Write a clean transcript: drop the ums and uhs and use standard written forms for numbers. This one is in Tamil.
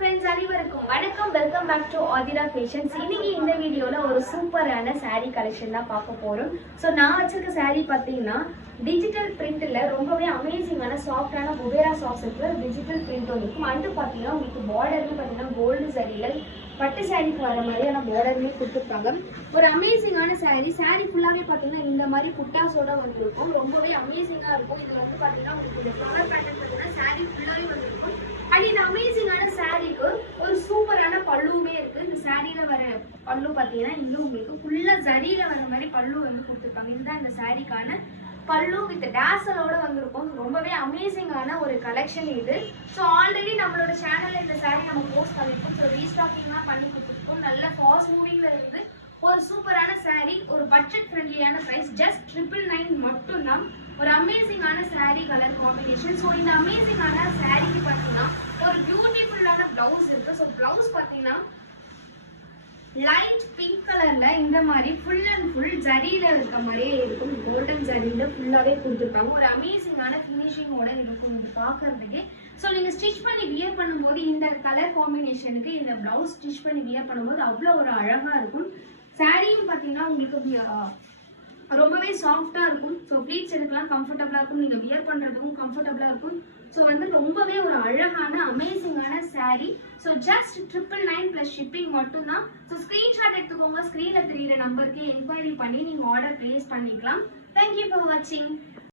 friends அனைவருக்கும் வணக்கம். Welcome back to Aathira Fashions. இன்னைக்கு இந்த வீடியோல ஒரு சூப்பரான saree கலெக்ஷன் தான் பார்க்க போறோம். ஸோ நான் வச்சிருக்க saree பார்த்தீங்கன்னா டிஜிட்டல் பிரிண்ட்ல ரொம்பவே அமேசிங்கான சாஃப்டான புவேரா சாஃப்ட்ஸ் இருக்கிற டிஜிட்டல் பிரிண்ட்டும் இருக்கும். அண்டு பார்த்தீங்கன்னா உங்களுக்கு பார்டர்னு பார்த்தீங்கன்னா கோல்டு சரியில் பட்டு சாரீக்கு வர மாதிரியான பார்டருமே கொடுத்துருப்பாங்க. ஒரு அமேசிங்கான saree ஃபுல்லாகவே பார்த்தீங்கன்னா இந்த மாதிரி புட்டாஸோட வந்துருக்கும். ரொம்பவே அமேசிங்காக இருக்கும். இதில் வந்து பார்த்தீங்கன்னா உங்களுக்கு இந்த ஃப்ளவர் பேட்டர்ன் பார்த்தீங்கன்னா saree ஃபுல்லாகவே வந்துருக்கும். அண்ட் இந்த அமேசிங்கான சாரீக்கு ஒரு சூப்பரான பல்லுவுமே இருக்கு. இந்த சாரீல வர பல்லு பார்த்தீங்கன்னா இங்க உங்களுக்கு ஃபுல்லா ஜரியில வர மாதிரி பல்லு வந்து கொடுத்துருப்பாங்க. இதுதான் இந்த சாரீக்கான பல்லு வித் டேசலோட வந்திருக்கும். ரொம்பவே அமேசிங்கான ஒரு கலெக்ஷன் இது. ஸோ ஆல்ரெடி நம்மளோட சேனல்ல இந்த சாரீ நம்ம போஸ்ட் பண்ணிருக்கோம். ஸோ ரீஸ்டாக்கிங்லாம் பண்ணி கொடுத்துருக்கோம். நல்ல ஃபாஸ்ட் மூவிங்ல இருந்து ஒரு சூப்பரான சாரீ, ஒரு பட்ஜெட் ஃப்ரெண்ட்லியான ப்ரைஸ், ஜஸ்ட் 999 மட்டும்தான். ஒரு அமேசிங்கான சாரீ கலர் காம்பினேஷன். ஸோ இந்த அமேசிங்கான சாரீக்கு பார்த்தீங்கன்னா ஒரு பியூட்டிஃபுல்லான பிளவுஸ் இருக்கு. ஸோ பிளவுஸ் பார்த்தீங்கன்னா லைட் பிங்க் கலர்ல இந்த மாதிரி ஃபுல் அண்ட் ஃபுல் ஜரியில இருக்க மாதிரியே இருக்கும். கோல்டன் ஜரியில ஃபுல்லாவே கொடுத்துருப்பாங்க. ஒரு அமேசிங்கான ஃபினிஷிங்கோட இருக்கும் இது பார்க்கறதுக்கு. ஸோ நீங்கள் ஸ்டிச் பண்ணி வியர் பண்ணும்போது இந்த கலர் காம்பினேஷனுக்கு இந்த பிளவுஸ் ஸ்டிச் பண்ணி வியர் பண்ணும்போது அவ்வளோ ஒரு அழகாக இருக்கும். சாரியும் பார்த்தீங்கன்னா உங்களுக்கு ரொம்பவே சாஃப்டாக இருக்கும். ஸோ ப்ளீட்ஸ் எடுக்கலாம், கம்ஃபர்டபுளாக இருக்கும். நீங்கள் வியர் பண்ணுறதுக்கும் கம்ஃபர்டபுளாக இருக்கும். ஸோ வந்து ரொம்பவே ஒரு அழகான அமேசிங்கான sari. So just 999 plus shipping மட்டும்தான். ஸோ ஸ்க்ரீன்ஷாட் எடுத்துக்கோங்க. ஸ்க்ரீனில் தெரியிற நம்பருக்கு என்கொயரி பண்ணி நீங்கள் ஆர்டர் ப்ளேஸ் பண்ணிக்கலாம். தேங்க்யூ ஃபார் வாட்சிங்.